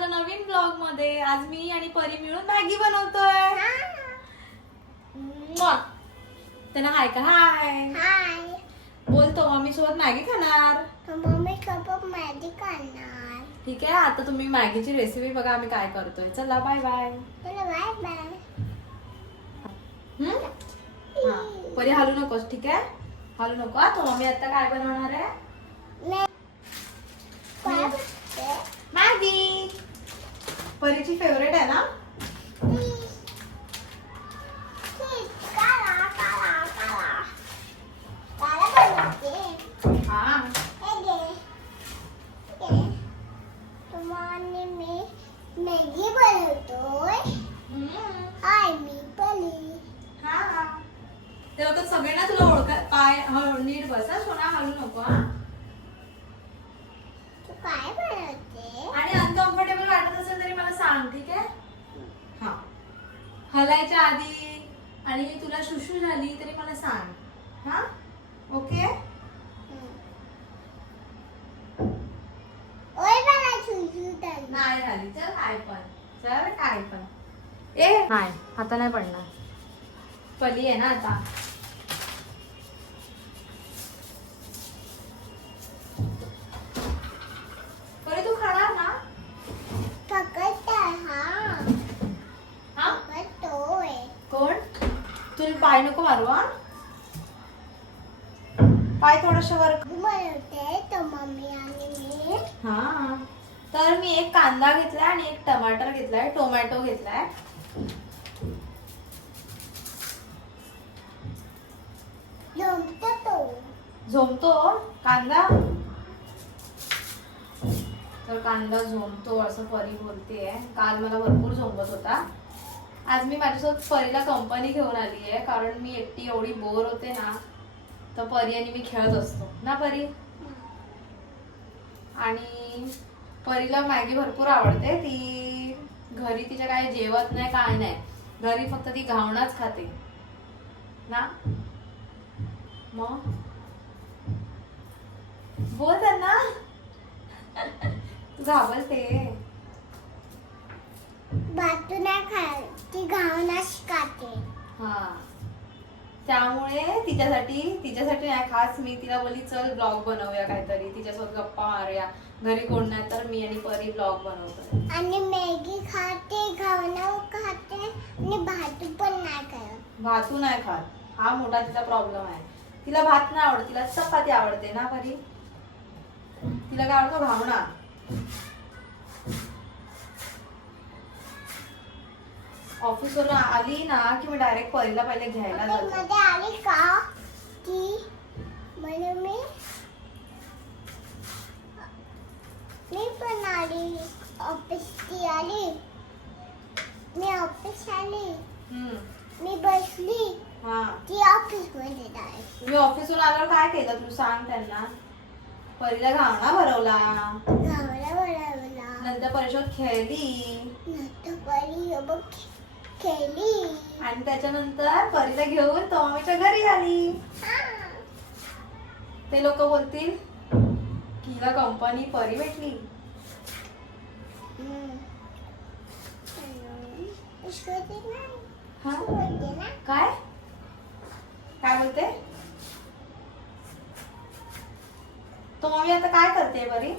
माझ्या नवीन ब्लॉग मध्ये. आज मी आणि परी मिळून मॅगी बनवतोय. त्यांना हाय का? हाय हाय. बोलतो मम्मी सोबत मॅगी खाणार. मम्मी सोबत मॅगी खाणार. ठीक आहे. आता तुम्ही मॅगीची रेसिपी बघा आम्ही काय करतोय. चला बाय बाय. चला बाय बाय. हा परी हलू नकोस. ठीक आहे. हलू नको. तो मम्मी आता काय बनवणार आहे? मॅगी. परीची फेवरेट आहे ना? हा मॅगी बनवतोय. हाय मी परी. हा तेव्हा तर सगळ्यांना तुला ओळखत. पाय नीट बसा सोना. हलू नको. हा तू काय बनवते? आणि अनकम्फर्टेबल वाटत असेल तरी मला सांग. ठीक आहे. हा हलायच्या आधी आणि तुला शुशू झाली तरी मला सांग. हा ओके. ओय मला शुशू झाली. नाही झाली. चल काय पण. चल काय पण. ए नाही आता नाही पडणार. पली आहे ना आता. परी तू खाणार ना? पकडताय हा. हा पकडतोय. कोण? तुला पाय नको मारू. हा पाय थोडस वर. बनवते तर मम्मी आणि मी. हा तर मी एक कांदा घेतलाय आणि एक टमाटर घेतलाय. टोमॅटो घेतलाय. जमतो तो. झोमतो कांदा. तर कांदा झोमतो असं परी बोलतेय. काल मला भरपूर झोंबत होता. आज मी माझ्यासोबत परीला कंपनी घेऊन आली आहे. कारण मी एकटी एवढी बोर होते ना. तर परी आणि मी खेळत असतो ना परी. आणि परीला मॅगी भरपूर आवडते. ती घरी तिच्या काय जेवत नाही काय नाही. घरी फक्त ती घावणाच खाते ना. मग बोल त्यांना. तू घाबरते. भातू नाही खाय. ती घावनाच खाते. हा त्यामुळे तिच्यासाठी नाही खास मी तिला बोलली चल ब्लॉग बनवूया काहीतरी. तिच्यासोबत गप्पा मारूया. घरी कोण नाही तर मी आणि परी ब्लॉग बनवतोय. आणि मॅगी खाते. घावना खाते. आणि भातू पण नाही खात. भातू नाही खात. हा मोठा तिचा प्रॉब्लेम आहे. तिला भात नाही आवडत. तिला चपाती आवडते ना परी. तिला काय आवडतं? घावणा. ऑफिसवरून आली ना की मी डायरेक्ट परीला पहिले घ्यायला जाते. मध्ये आली का की म्हणजे मी पण आली. ऑफिसची आली. मी ऑफिस आली. मी बसली. हा ती ऑफिस मध्ये जायची. मी ऑफिसवरून आल्यावर काय केलं तू सांग त्यांना. परीला घावणा भरवला. घावला बनवला. नंतर परीसोबत खेळली. नंतर परी बघ खेळली. आणि त्याच्यानंतर परीला घेऊन तो मम्मीच्या घरी आली. ते लोक बोलतील किला कंपनी परी भेटली. हा? काय काय बोलते? तो मम्मी आता काय करते परी?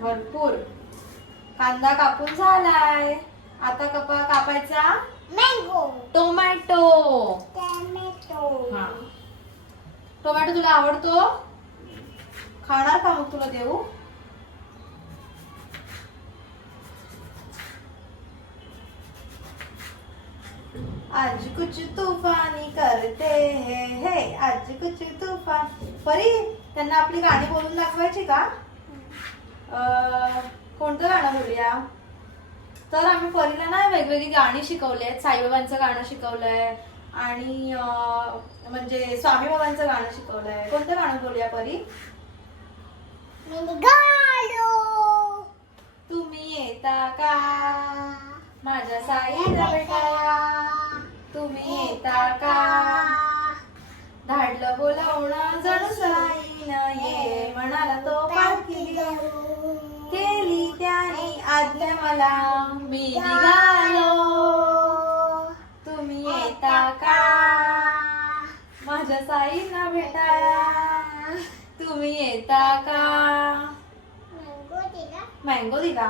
भरपूर कांदा कापून झालाय. आता कापायचा मँगो. टोमॅटो. टोमॅटो. हा टोमॅटो तुला आवडतो? खाणार का मग तुला देऊ? आज कुछ तूफानी करते है आज कुछ तूफान. परी त्यांना आपली गाणी बोलून दाखवायची का? कोणतं गाणं बोलूया? तर आम्ही परीला ना वेगवेगळी गाणी शिकवली आहेत. साईबाबांचं गाणं शिकवलंय आणि म्हणजे स्वामी बाबांचं गाणं शिकवलंय. कोणतं गाणं बोलूया परी? तुम्ही येता का माझ्या साईला भेटाया. तुम्ही येता का? धाडलं बोलावणं जणू सराईनं ये म्हणाला तो पालखी घेऊन. केली त्याने आज्ञा मला मी निघालो. तुम्ही येता का माझ्या साईंना भेटायला? तुम्ही येता का? मँगो दिला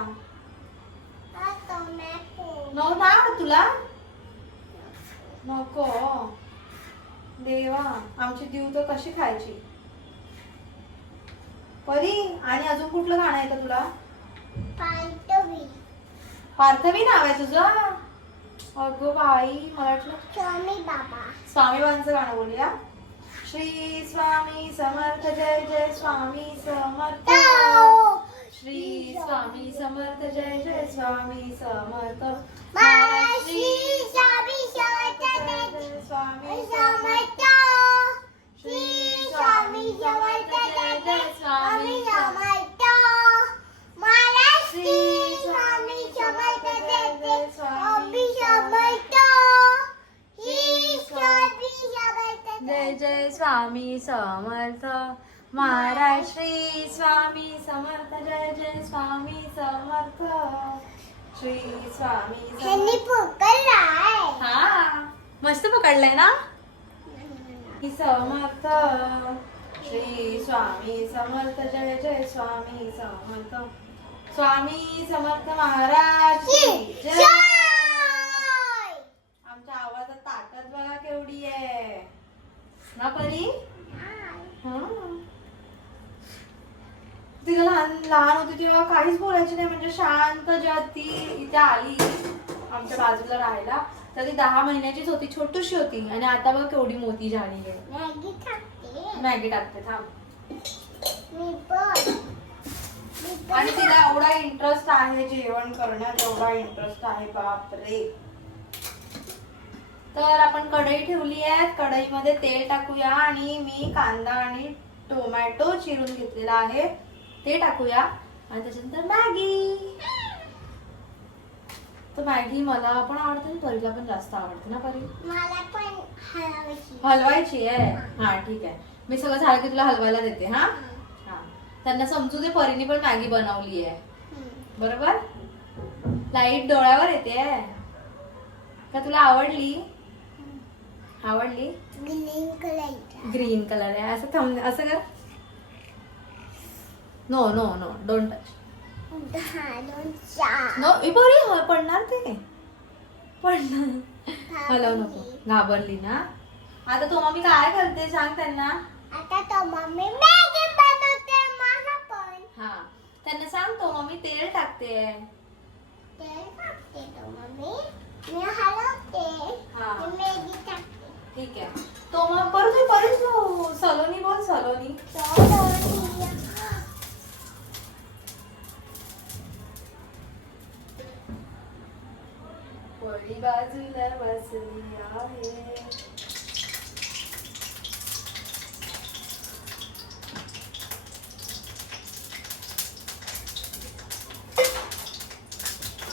नको ना तुला? नको देवा, आमची जीव तर कशी खायची परी. आणि अजून कुठलं गाणं आहे का तुला? पार्थवी नाव आहे तुझं? अगं बाई, मला वाटलं स्वामी बाबा. स्वामी बाबांचं गाणं बोलूया. श्री स्वामी समर्थ जय जय स्वामी समर्थ. श्री स्वामी समर्थ जय जय स्वामी समर्थ. श्री स्वामी समर्थ जय जय स्वामी समर्थ. श्री स्वामी समर्थ जय जय स्वामी समर्थ. श्री स्वामी समर्थ जय जय स्वामी समर्थ. श्री स्वामी समर्थ जय जय स्वामी समर्थ. महाराज श्री स्वामी समर्थ जय जय स्वामी समर्थ. श्री स्वामी ह्यांनी पकडला आहे. हा मस्त पकडलंय ना. समर्थ. श्री स्वामी समर्थ जय जय स्वामी समर्थ. स्वामी समर्थ महाराज की जय. आमच्या आवाजात ताकद बघा केवढी आहे ना परी. तिला लहान होती तेव्हा काहीच बोलायची नाही, म्हणजे शांत. जेव्हा ती इथे आली आमच्या बाजूला राहायला तर ती 10 महिन्याचीच होती, छोटीशी होती. आणि आता बघ केवढी मोठी झाली आहे. मॅगी टाकते थांब. आणि तिला एवढा इंटरेस्ट आहे जेवण करण्यात, एवढा इंटरेस्ट आहे बापरे. तर आपण कढई ठेवली आहे, कढईमध्ये तेल टाकूया आणि मी कांदा आणि टोमॅटो चिरून घेतलेला आहे ते टाकूया. आणि त्याच्यानंतर मॅगी. तर मॅगी मला पण आवडते आणि परीला पण जास्त आवडते ना परी. मला पण हलवायची आहे. हा ठीक आहे, मी सगळं झालं की तुला हलवायला देते. हा हा त्यांना समजू दे परीने पण मॅगी बनवली आहे बरोबर. लाईट डोळ्यावर येते का? तुला आवडली? आवडली. ग्रीन कलर आहे. असं थांब, असं कर. No no no don't touch. No बरी पडणार ते. पडणार. हलव नको. घाबरली ना. आता तो मम्मी काय करते सांग त्यांना. आता तो मम्मी मॅगी बनवते. मला पण. हा त्यांना सांग तो मम्मी तेल टाकते. तेल टाकते तो मम्मी. मी हलवते. हा. मी मॅगी टाकते. ठीक आहे. तो मग परत सलोनी बोल. सलोनी. परी बाजूला बसली आहे.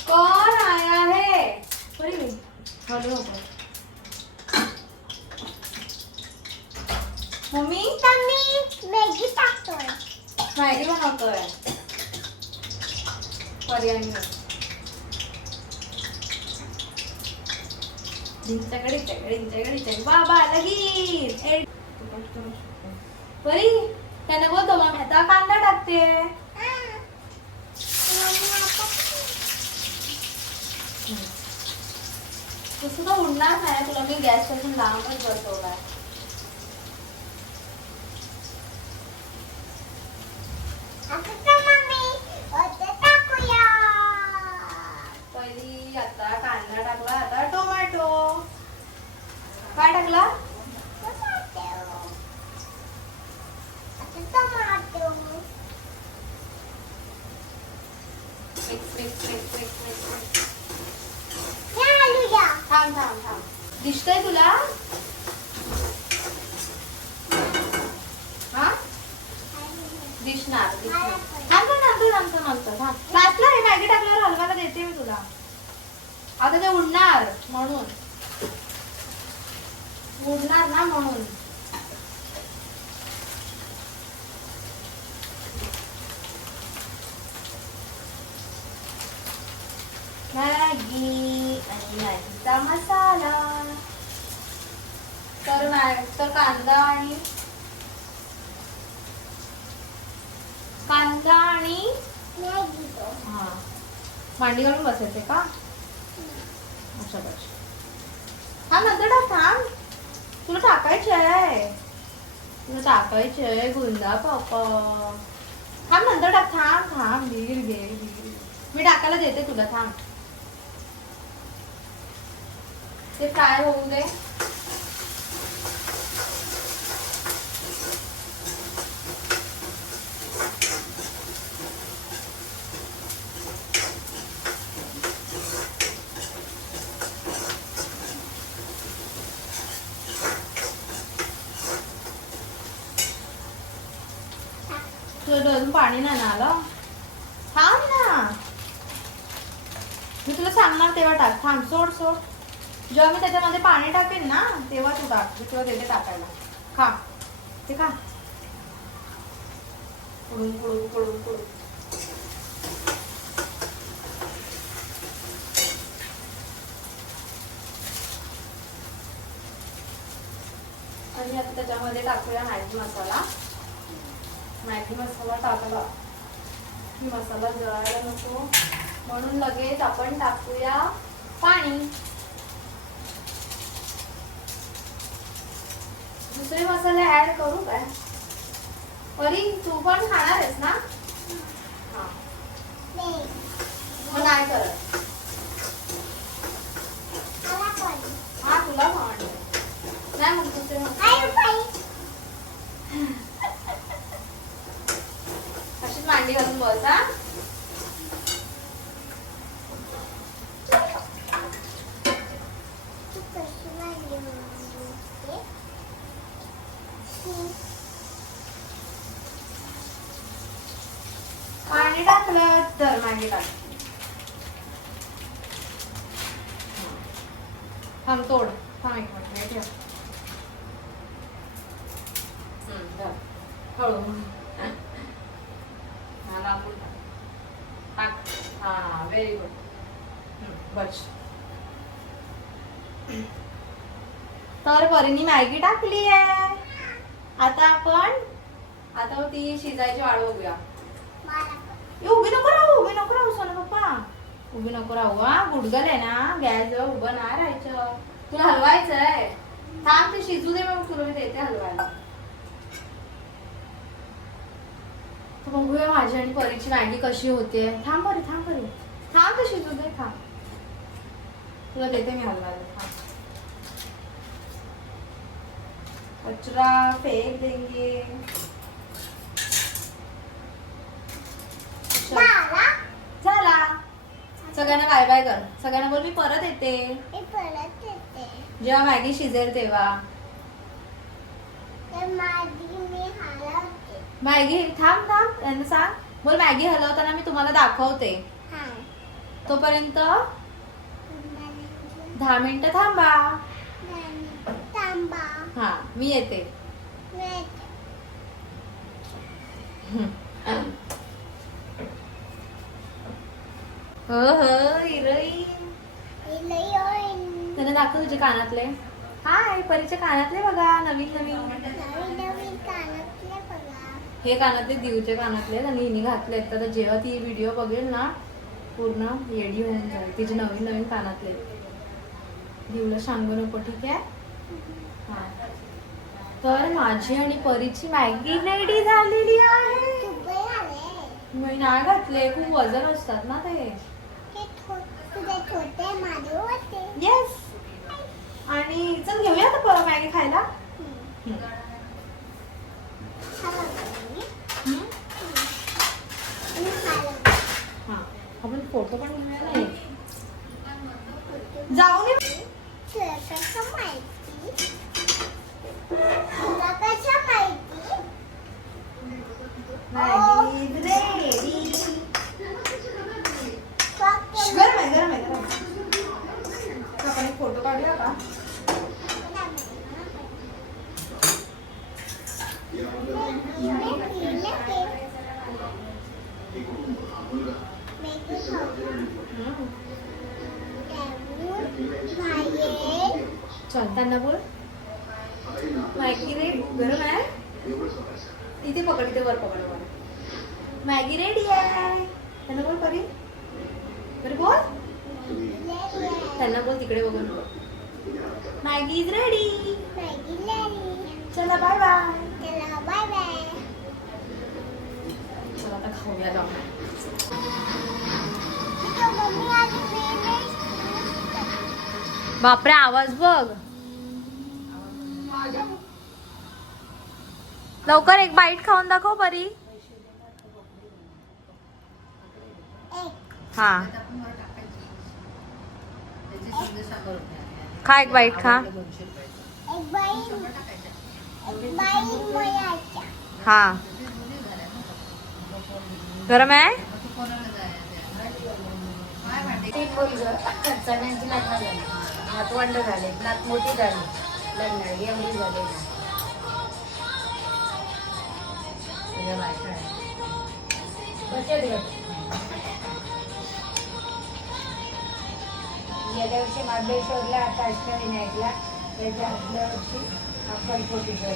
कौन आया है? परी हॅलो मम्मी. मॅगी टाकतोय. मॅगी बनवतोय पर्यायी. बाबा लगीन परी त्यांना बोलतो मग आता कांदा टाकते. तसं तर उडणार नाही. तुला मी गॅस पासून लांबच बसवलाय. पहिली आता कांदा टाकला, आता टोमॅटो. काय टाकला? थांब थांब थांब. दिसतंय तुला? हा दिसणार. लास्टला हे मॅगी टाकल्यावर हलवायला देते मी तुला. आता ते उडणार म्हणून. उडणार ना म्हणून. मॅगी आणि मॅगीचा मसाला. तर कांदा आणि मॅगी तो. हा मांडी घालून बसायचे का? अच्छा बस. हा नंतर टाक. थांब, तुला टाकायचे आहे. गुंदा पापा. थांब नंतर टाक. थांब धीर घे. मी टाकायला देते तुला. थांब, ते फ्राय होऊ दे. तुला डोळ्यातून पाणी नाही ना आलं? थांब ना, मी तुला सांगणार तेव्हा टाक. थांब, सोड. जेव्हा मी त्याच्यामध्ये पाणी टाकेन ना तेव्हा तू टाक. मी तुला देते टाकायला. खा ते खा. कुडून. आणि आता त्याच्यामध्ये टाकूया मॅगी मसाला. मॅगी मसाला टाकला की मसाला जळायला नको म्हणून लगेच आपण टाकूया पाणी. दुसरे मसाले ऍड करू काय? परी तू पण खाणार आहेस ना? हा मग नाही करत. हा तुला आवडतं नाही मग दुसरे अशीच मांडी घालून बस. हा पाणी टाकलं तर मॅगी टाक. थांब तोड. थांब एक मिनिट ठेव. हळू टाक. हा व्हेरी गुड. बस. तर परीनी मॅगी टाकली आहे. आता ती शिजायची वाट बघूया. उभी नको राहू सोनू पप्पा. उभी नको राहू. हा गुडगल आहे ना, गॅस जवळ उभं नाही राहायचं. तुला हलवायचंय. थांब ते शिजू दे मग तुला मी देते हलवायला. तर बघूया माझी आणि परीची मॅगी कशी होते. थांब ते शिजू दे. थांब तुला देते मी हलवायला. थांब. कचरा फेक देंगे. झाला. सगळ्यांना बाय बाय कर. सगळ्यांना बोल मी परत येते. जेव्हा मॅगी शिजेल तेव्हा. मॅगी थांब यांना सांग. बोल मॅगी हलवताना मी तुम्हाला दाखवते. तोपर्यंत 10 मिनिटं थांबा. हा मी येते. त्याने दाखव तुझे कानातले. हाय परीचे कानातले बघा. नवीन हे कानातले दिवचे कानातले आणि हिने घातलेत. तर जेव्हा ती व्हिडिओ बघेल ना पूर्ण येडी होऊन जाईल. तिचे नवीन कानातले. दिवला सांगू नको ठीक आहे. हा तर माझी आणि परीची मॅगी रेडी झालेली आहे. मी नाही घातले. खूप वजन असतात ना ते. येस. आणि चल घेऊया आता मॅगी खायला. हा आपण फोटो पण घेऊया ना. जाऊ नये. गरम आहे. आपण एक फोटो काढूया का? हम्म. बाहेर चल त्यांना बोल मॅगी रेडी गरम आहे इथे पकड इथे वर पकड वर मॅगी रेडी आहे त्यांना बोल परी बरं बोल त्यांना बोल तिकडे बघून बोल मॅगी इज रेडी मॅगी लाली चला बाय बाय चला बाय बाय चला आता खाऊया जाऊन मम्मी आली मी बापरे आवाज बघ लवकर एक बाईट खाऊन दाखव परी हा खा एक बाईट खा एक बाई मयाच्या हा गरम आहे सगळ्यांची लग्न झाली नातवंड झाले नात मोठी झाली लग्न एवढी झाले बचत गट गेल्या वर्षी महाबळेश्वरला आता अष्टविनायकला त्याच्या आदल्या वर्षी अक्कलकोटीच्या